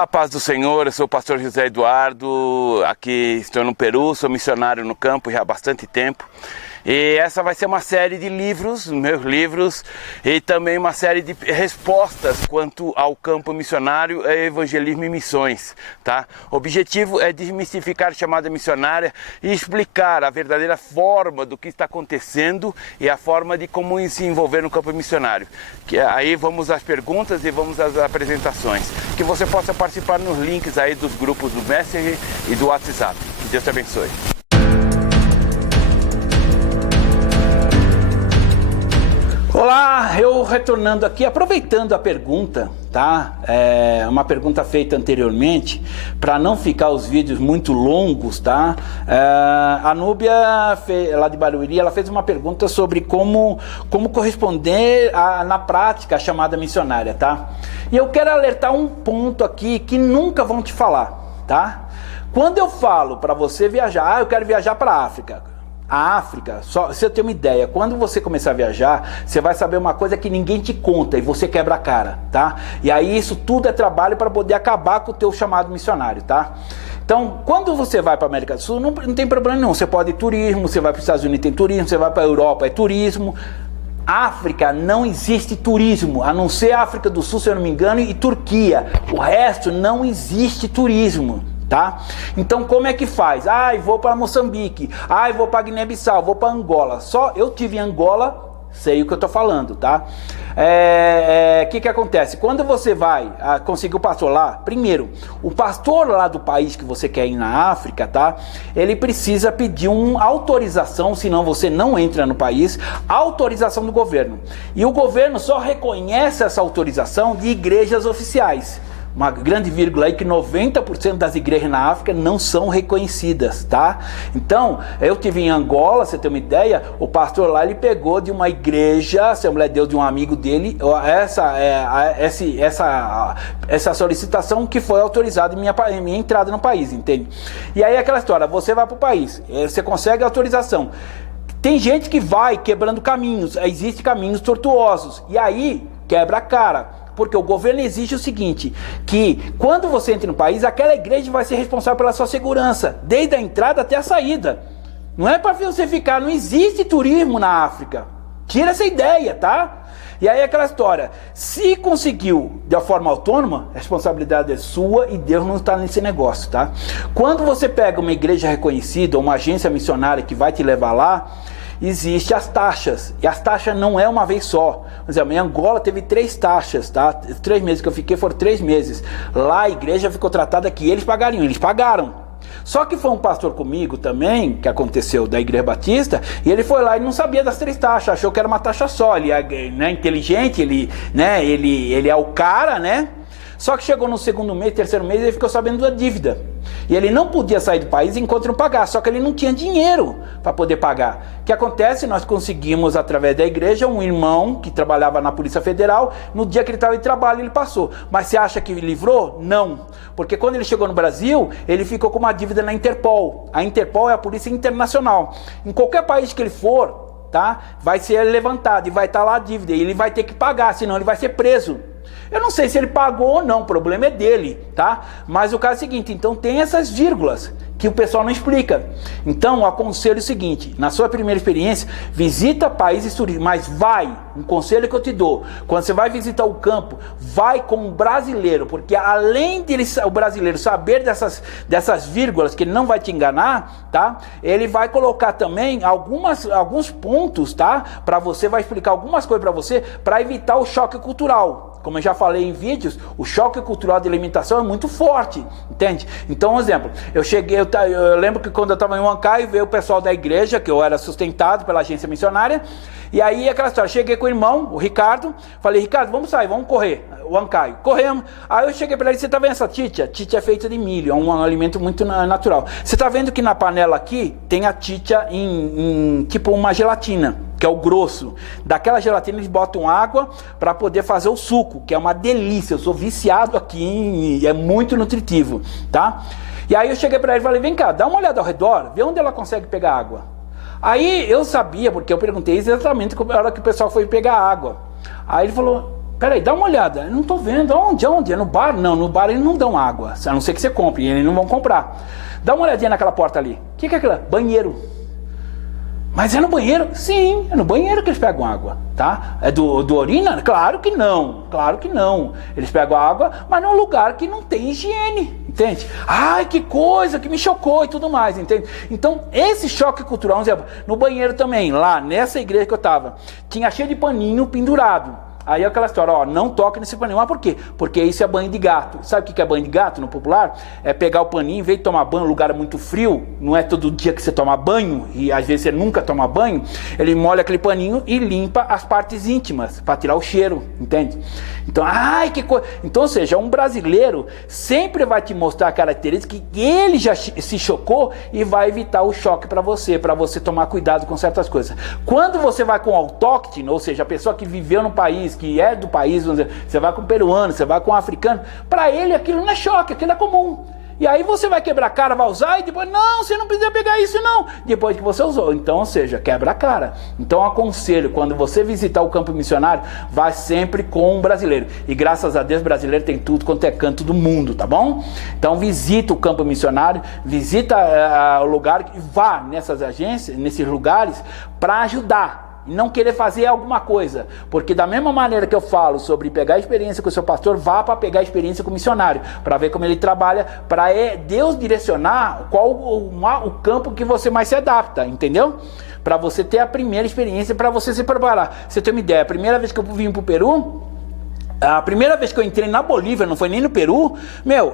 Olá, paz do Senhor, eu sou o pastor José Eduardo, aqui estou no Peru, sou missionário no campo já há bastante tempo. E essa vai ser uma série de livros, meus livros, e também uma série de respostas quanto ao campo missionário, evangelismo e missões, tá? O objetivo é desmistificar a chamada missionária e explicar a verdadeira forma do que está acontecendo e a forma de como se envolver no campo missionário. Aí vamos às perguntas e vamos às apresentações. Que você possa participar nos links aí dos grupos do Messenger e do WhatsApp. Que Deus te abençoe. Olá, eu retornando aqui, aproveitando a pergunta, tá? Uma pergunta feita anteriormente, para não ficar os vídeos muito longos, tá? A Núbia, lá de Barueri, ela fez uma pergunta sobre como corresponder na prática a chamada missionária, tá? E eu quero alertar um ponto aqui que nunca vão te falar, tá? Quando eu falo para você viajar, eu quero viajar para a África. A África, só você ter uma ideia, quando você começar a viajar, você vai saber uma coisa que ninguém te conta e você quebra a cara, tá? E aí isso tudo é trabalho para poder acabar com o teu chamado missionário, tá? Então, quando você vai para a América do Sul, não tem problema nenhum. Você pode ir turismo, você vai para os Estados Unidos, tem turismo, você vai para a Europa, é turismo. África não existe turismo, a não ser África do Sul, se eu não me engano, e Turquia. O resto não existe turismo. Tá? Então como é que faz? Vou para Moçambique, vou para Guiné-Bissau, vou para Angola. Só eu tive em Angola, sei o que eu tô falando, tá? Que acontece? Quando você vai conseguir o pastor lá, primeiro, o pastor lá do país que você quer ir na África, tá? Ele precisa pedir uma autorização, senão você não entra no país, autorização do governo. E o governo só reconhece essa autorização de igrejas oficiais. Uma grande vírgula aí que 90% das igrejas na África não são reconhecidas, tá? Então, eu tive em Angola, você tem uma ideia, o pastor lá, ele pegou de uma igreja, Assembleia de Deus, de um amigo dele, essa solicitação que foi autorizada em minha entrada no país, entende? E aí aquela história, você vai para o país, você consegue a autorização. Tem gente que vai quebrando caminhos, existem caminhos tortuosos, e aí quebra a cara. Porque o governo exige o seguinte, que quando você entra no país, aquela igreja vai ser responsável pela sua segurança, desde a entrada até a saída. Não é para você ficar, não existe turismo na África. Tira essa ideia, tá? E aí aquela história, se conseguiu de uma forma autônoma, a responsabilidade é sua e Deus não está nesse negócio, tá? Quando você pega uma igreja reconhecida, uma agência missionária que vai te levar lá, existem as taxas, e as taxas não é uma vez só. Por exemplo, em Angola teve 3 taxas, tá? 3 meses que eu fiquei foram 3 meses. Lá a igreja ficou tratada que eles pagariam, eles pagaram. Só que foi um pastor comigo também, que aconteceu da Igreja Batista, e ele foi lá e não sabia das 3 taxas, achou que era uma taxa só. Ele é inteligente, ele é o cara, né? Só que chegou no segundo mês, terceiro mês, ele ficou sabendo da dívida. E ele não podia sair do país enquanto não pagasse, só que ele não tinha dinheiro para poder pagar. O que acontece? Nós conseguimos, através da igreja, um irmão que trabalhava na Polícia Federal, no dia que ele estava em trabalho, ele passou. Mas você acha que livrou? Não. Porque quando ele chegou no Brasil, ele ficou com uma dívida na Interpol. A Interpol é a Polícia Internacional. Em qualquer país que ele for, tá? Vai ser levantado e vai estar lá a dívida. E ele vai ter que pagar, senão ele vai ser preso. Eu não sei se ele pagou ou não, o problema é dele, tá? Mas o caso é o seguinte, então tem essas vírgulas que o pessoal não explica. Então, eu aconselho o seguinte, na sua primeira experiência, visita países turísticos, mas vai, um conselho que eu te dou, quando você vai visitar o campo, vai com um brasileiro, porque além de o brasileiro saber dessas vírgulas, que ele não vai te enganar, tá? Ele vai colocar também alguns pontos, tá? Para você, vai explicar algumas coisas para você, para evitar o choque cultural. Como eu já falei em vídeos, o choque cultural de alimentação é muito forte, entende? Então, um exemplo, eu lembro que quando eu estava em Huancaio, veio o pessoal da igreja, que eu era sustentado pela agência missionária, e aí aquela história, cheguei com o irmão, o Ricardo, falei, Ricardo, vamos sair, vamos correr, Huancaio, corremos, aí eu cheguei para ele, você tá vendo essa titia? Titia é feita de milho, é um alimento muito natural. Você tá vendo que na panela aqui, tem a titia em tipo uma gelatina, que é o grosso. Daquela gelatina eles botam água para poder fazer o suco, que é uma delícia. Eu sou viciado aqui, é muito nutritivo, tá? E aí eu cheguei para ele e falei, vem cá, dá uma olhada ao redor, vê onde ela consegue pegar água. Aí eu sabia, porque eu perguntei exatamente na hora que o pessoal foi pegar água. Aí ele falou, Peraí, dá uma olhada. Eu não tô vendo. Onde? É no bar? Não, no bar eles não dão água. A não ser que você compre, e eles não vão comprar. Dá uma olhadinha naquela porta ali. O que é aquilo? Banheiro. Mas é no banheiro? Sim, é no banheiro que eles pegam água, tá? É do urina? Claro que não, claro que não. Eles pegam água, mas num lugar que não tem higiene, entende? Ai, que coisa, que me chocou e tudo mais, entende? Então, esse choque cultural, no banheiro também, lá nessa igreja que eu tava, tinha cheio de paninho pendurado. Aí é aquela história, ó, não toque nesse paninho. Mas por quê? Porque isso é banho de gato. Sabe o que é banho de gato no popular? É pegar o paninho, em vez de tomar banho, lugar muito frio, não é todo dia que você toma banho, e às vezes você nunca toma banho, ele molha aquele paninho e limpa as partes íntimas, para tirar o cheiro, entende? Então, ai, que coisa... Então, ou seja, um brasileiro sempre vai te mostrar a característica que ele já se chocou e vai evitar o choque para você tomar cuidado com certas coisas. Quando você vai com autóctone, ou seja, a pessoa que viveu no país, que é do país, vamos dizer, você vai com peruano, você vai com africano, para ele aquilo não é choque, aquilo é comum. E aí você vai quebrar a cara, vai usar e depois, não, você não precisa pegar isso não, depois que você usou. Então, ou seja, quebra a cara. Então, aconselho, quando você visitar o campo missionário, vá sempre com um brasileiro. E graças a Deus, brasileiro tem tudo quanto é canto do mundo, tá bom? Então, visita o campo missionário, visita o lugar, vá nessas agências, nesses lugares, para ajudar. Não querer fazer alguma coisa, porque da mesma maneira que eu falo sobre pegar a experiência com o seu pastor, vá para pegar a experiência com o missionário, para ver como ele trabalha, para Deus direcionar qual o campo que você mais se adapta, entendeu? Para você ter a primeira experiência, para você se preparar. Você tem uma ideia, a primeira vez que eu vim para o Peru, a primeira vez que eu entrei na Bolívia, não foi nem no Peru,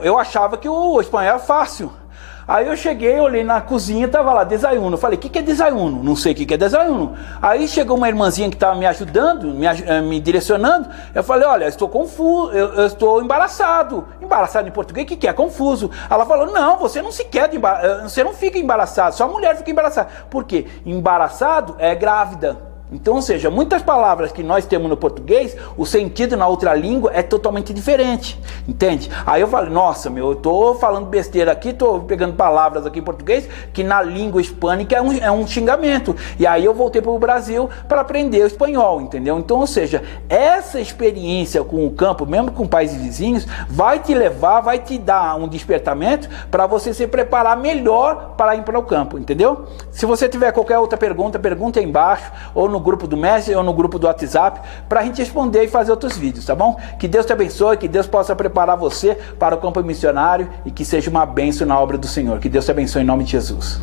eu achava que o espanhol era fácil. Aí eu cheguei, olhei na cozinha, tava lá, desayuno. Falei, o que é desayuno? Não sei o que é desayuno. Aí chegou uma irmãzinha que estava me ajudando, me direcionando. Eu falei, olha, eu estou confuso, eu estou embaraçado. Embaraçado em português, o que é? Confuso. Ela falou, não, você não se quer, você não fica embaraçado, só a mulher fica embaraçada. Por quê? Embaraçado é grávida. Então, ou seja, muitas palavras que nós temos no português, o sentido na outra língua é totalmente diferente, entende? Aí eu falei, nossa, eu tô falando besteira aqui, tô pegando palavras aqui em português, que na língua hispânica é um xingamento. E aí eu voltei para o Brasil para aprender o espanhol, entendeu? Então, ou seja, essa experiência com o campo, mesmo com países vizinhos, vai te levar, vai te dar um despertamento para você se preparar melhor para ir para o campo, entendeu? Se você tiver qualquer outra pergunta, pergunta aí embaixo, ou no grupo do Messenger ou no grupo do WhatsApp, para a gente responder e fazer outros vídeos, tá bom? Que Deus te abençoe, que Deus possa preparar você para o campo missionário e que seja uma bênção na obra do Senhor. Que Deus te abençoe em nome de Jesus.